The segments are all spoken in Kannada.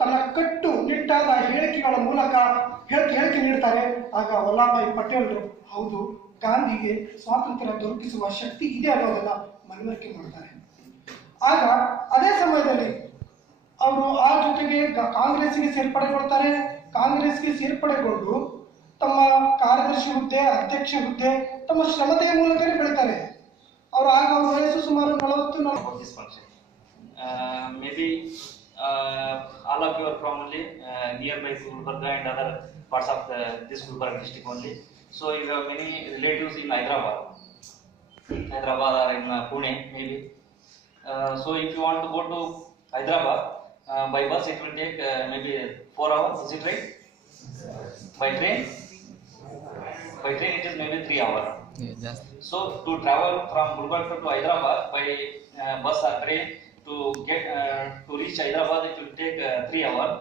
ತನ್ನ ಕಟ್ಟುನಿಟ್ಟಾದ ಹೇಳಿಕೆಗಳ ಮೂಲಕ ಹೇಳಿಕೆ ನೀಡ್ತಾರೆ. ಆಗ ವಲ್ಲಭಭಾಯಿ ಪಟೇಲ್ರು ಹೌದು, ಗಾಂಧಿಗೆ ಸ್ವಾತಂತ್ರ್ಯ ದೊರಕಿಸುವ ಶಕ್ತಿ ಇದೆ ಅನ್ನೋದನ್ನ ಮನವರಿಕೆ ಮಾಡ್ತಾರೆ. ಆಗ ಅದೇ ಸಮಯದಲ್ಲಿ ಅವರು ಆ ಜೊತೆಗೆ ಕಾಂಗ್ರೆಸ್ಗೆ ಸೇರ್ಪಡೆಗೊಳ್ತಾರೆ. ಕಾಂಗ್ರೆಸ್ಗೆ ಸೇರ್ಪಡೆಗೊಂಡು ತಮ್ಮ ಕಾರ್ಯದರ್ಶಿ ಹುದ್ದೆ, ಅಧ್ಯಕ್ಷ ಹುದ್ದೆ ತಮ್ಮ ಶ್ರಮತೆಯ ಮೂಲಕನೇ ಬೆಳಿತಾರೆ. ಅವರು ಆಗ ಅವ್ರ ವಯಸ್ಸು ಸುಮಾರು 40. Maybe all of you are from only nearby Gulbarga and other parts of this Gulbarga district only. So you have many relatives in Hyderabad or in Pune maybe. So if you want to go to Hyderabad by bus, it will take maybe 4 hours. Is it right? By train it is maybe 3 hours. Yeah, so to travel from Gulbarga to Hyderabad by bus or train, to get to reach Hyderabad, it will take 3 hours.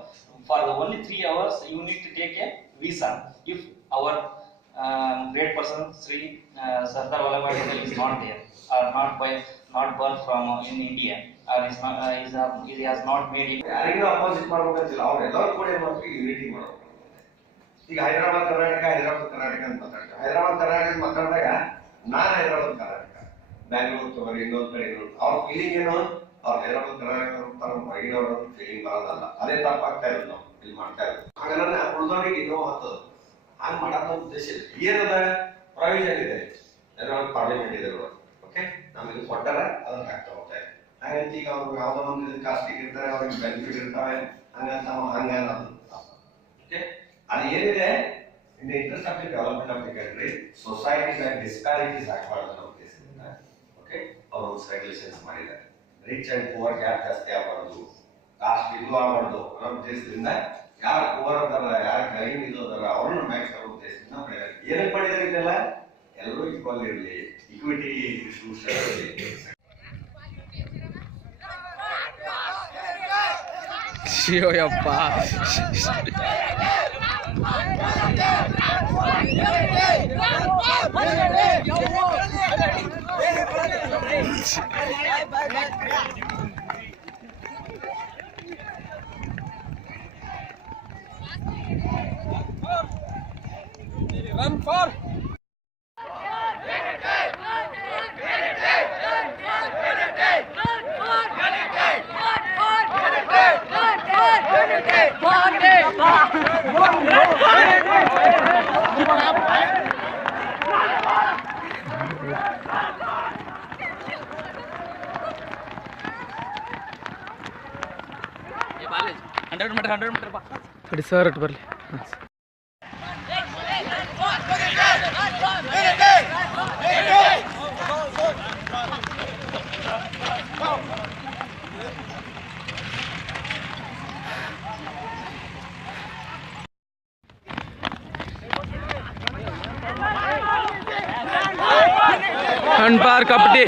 For the only 3 hours you need to take a visa. If our great person Sri Sardar Vallabhbhai Patel is not there, or not born from in India, or he has not made it. ಯಾರಿಗೂ ಅಪೋಸಿಟ್ ಮಾಡ್ಬೇಕಂತಿಲ್ಲ, ಅವರೆಲ್ಲರೂ ಕೂಡ ಯೂನಿಟಿ ಮಾಡಬೇಕು. ಈಗ ಹೈದರಾಬಾದ್ ಕರ್ನಾಟಕ ಅಂತ ಮಾತಾಡ್ತಾರೆ. ಹೈದರಾಬಾದ್ ಕರ್ನಾಟಕ ಮಾತಾಡಿದಾಗ ನಾನು ಹೈದರಾಬಾದ್ ಕರ್ನಾಟಕ, ಬ್ಯಾಂಗ್ಳೂರ್ ತಗೋರಿ, ಇನ್ನೊಂದ್ ಕಡೆ ಅವ್ರ ಫೀಲಿಂಗ್ ಏನು, ಅವ್ರ ಹೈದರಾಬಾದ್ ಕರ್ನಾಟಕ ಹೊರಗಿನವ್ರ ಫೀಲಿಂಗ್ ಬರೋದಲ್ಲ. ಅದೇ ತಪ್ಪಾಗ್ತಾ ಇರೋದು, ನಾವು ಇಲ್ಲಿ ಮಾಡ್ತಾ ಇರೋದು. ಹಾಗಾದ್ರೆ ಉಳಿದವರಿಗೆ ಇನ್ನೂ ಹತ್ತದು ಹಂಗ್ ಮಾಡೋ ಉದ್ದೇಶ ಇಲ್ಲ. ಏನದ ಪ್ರೊವಿಷನ್ ಇದೆ, ಪಾರ್ಲಿಮೆಂಟ್ ಇದೆ. ಓಕೆ, ನಮಗೆ ಕೊಟ್ಟಾರ ಅದನ್ನ ಹಾಕ್ತಾ ಹೋಗ್ತಾ ಇದೆ. ಹಾಗಂತ ಈಗ ಅವ್ರು ಯಾವ್ದೋ ಒಂದು ಕಾಸ್ಟಿಗೆ ಇರ್ತಾರೆ, ಅವ್ರಿಗೆ ಬೆನಿಫಿಟ್ ಇರ್ತಾವೆ, ಹಂಗಂತ ಹಂಗ ಓಕೆ. ಅದು ಏನಿದೆ, in the interest of the development of the country, societies and disparities ಆಗಬಾರ್ದು ಅನ್ನೋ ಉದ್ದೇಶದಿಂದ ಓಕೆ ಅವರು ರೆಗ್ಯುಲೇಷನ್ಸ್ ಮಾಡಿದ್ದಾರೆ. ರಿಚ್ ಅಂಡ್ ಪುವರ್ ಗ್ಯಾಪ್ ಜಾಸ್ತಿ ಆಗಬಾರ್ದು, ಕಾಸ್ಟ್ ಇದು ಆಗಬಾರ್ದು ಅನ್ನೋ ಉದ್ದೇಶದಿಂದ ಯಾರು ಪುವರ್ ಅದಾರ, ಯಾರು ಕೈನ್ ಇದು ಅದಾರ ಅವ್ರನ್ನ ಮ್ಯಾಕ್ಸ್ ಆಗೋ ಉದ್ದೇಶದಿಂದ ಮಾಡಿದ್ದಾರೆ. ಏನಕ್ಕೆ ಮಾಡಿದ್ದಾರೆ ಇದೆಲ್ಲ? ಎಲ್ಲರೂ ಈಕ್ವಲ್ ಇರಲಿ, ಇಕ್ವಿಟಿ ಡಿಸ್ಟ್ರಿಬ್ಯೂಷನ್ ಇರಲಿ. ಶಿವಯಪ್ಪ Run for ಹಂಡ್ರೆಡ್ ಮೀಟರ್ ಬಾ ಕಡಿ ಸರ್ ಅಟ್ ಬರಲಿ. ಹಂಡ್ ಪಾರ್ ಕಬಡ್ಡಿ